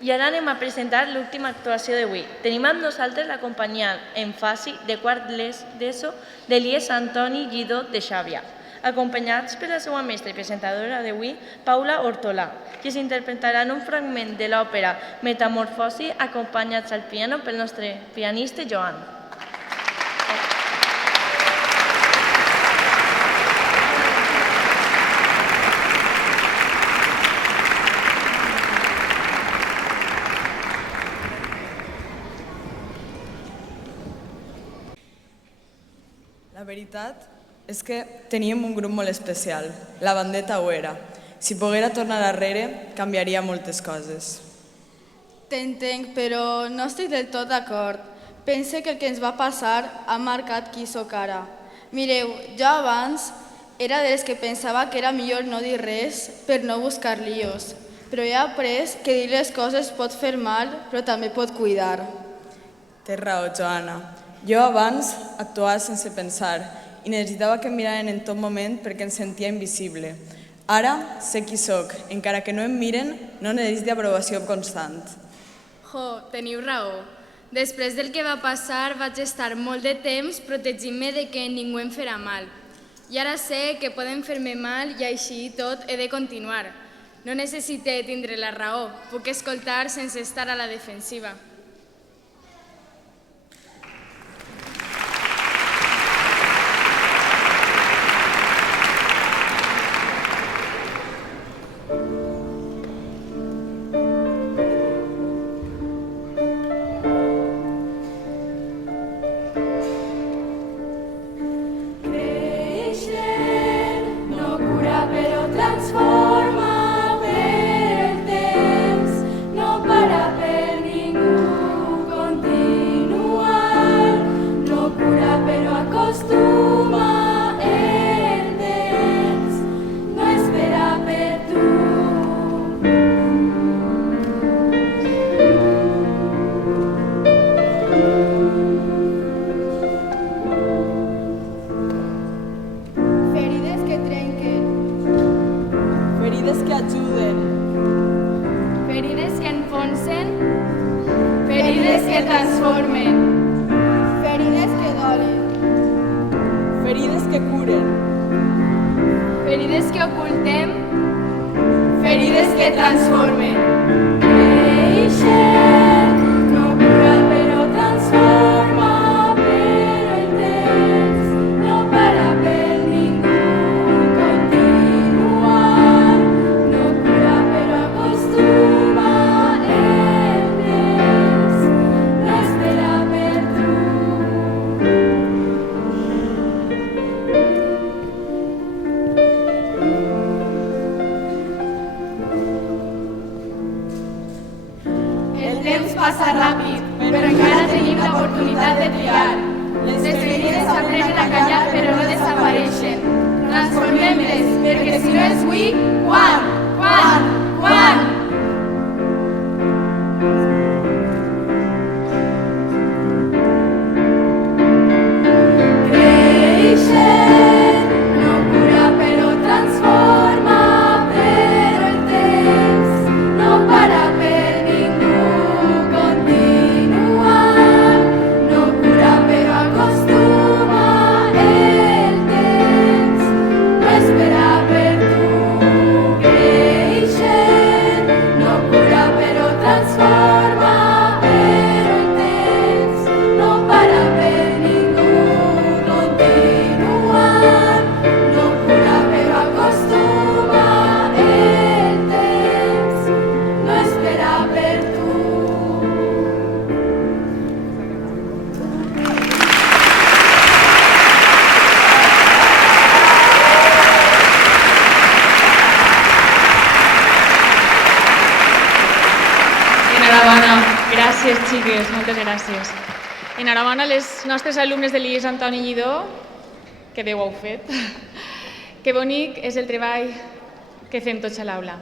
I ara anem a presentar l'última actuació d'avui. Tenim amb nosaltres l'acompanyant en Fasi de quart d'ESO d'Elies Antoni Guidó de Xàbia, acompanyats per la seva mestra i presentadora d'avui, Paula Hortolà, que s'interpretaran un fragment de l'òpera Metamorfosi acompanyats al piano pel nostre pianista Joan. La veritat és que teníem un grup molt especial, la bandeta Oera. Si poguera tornar darrere, canviaria moltes coses. T'entenc, però no estic del tot d'acord. Pense que el que ens va passar ha marcat qui sóc ara. Mireu, jo abans era de les que pensava que era millor no dir res per no buscar líos, però he après que dir les coses pot fer mal, però també pot cuidar. Tens raó, Joana. Jo abans actuava sense pensar i necessitava que em miraren en tot moment perquè em sentia invisible. Ara sé qui sóc, encara que no em miren, no necessito aprovació constant. Teniu raó. Després del que va passar vaig estar molt de temps protegint-me de que ningú em farà mal. I ara sé que poden fer-me mal i així tot he de continuar. No necessite tindre la raó, puc escoltar sense estar a la defensiva. Ferides que ajuden. Ferides que enfonsen. Ferides que transformen. Ferides que dolen. Ferides que curen. Ferides que ocultem. Ferides que transformen. No cura però transforma, però el temps no para per ningú continuar. No cura però acostuma el temps, no espera per tu. El temps passa ràpid, però encara tenim l'oportunitat de triar. Les ferides aprenen a callar però no desapareixen. Transformem-les, perquè si no és avui, quan? Quan? Quan? No cura però transforma, però el temps no para per ningú continuar. No cura però acostuma el temps, no espera per tu. Creixent, no cura però transforma, però el temps no para per ningú continuar. No cura però acostuma el temps, no espera per tu. Enhorabona. Gràcies, xiques, moltes gràcies. Enhorabona a les nostres alumnes de l'IES Antoni Lledó, que bé ho heu fet. Que bonic és el treball que fem tots a l'aula.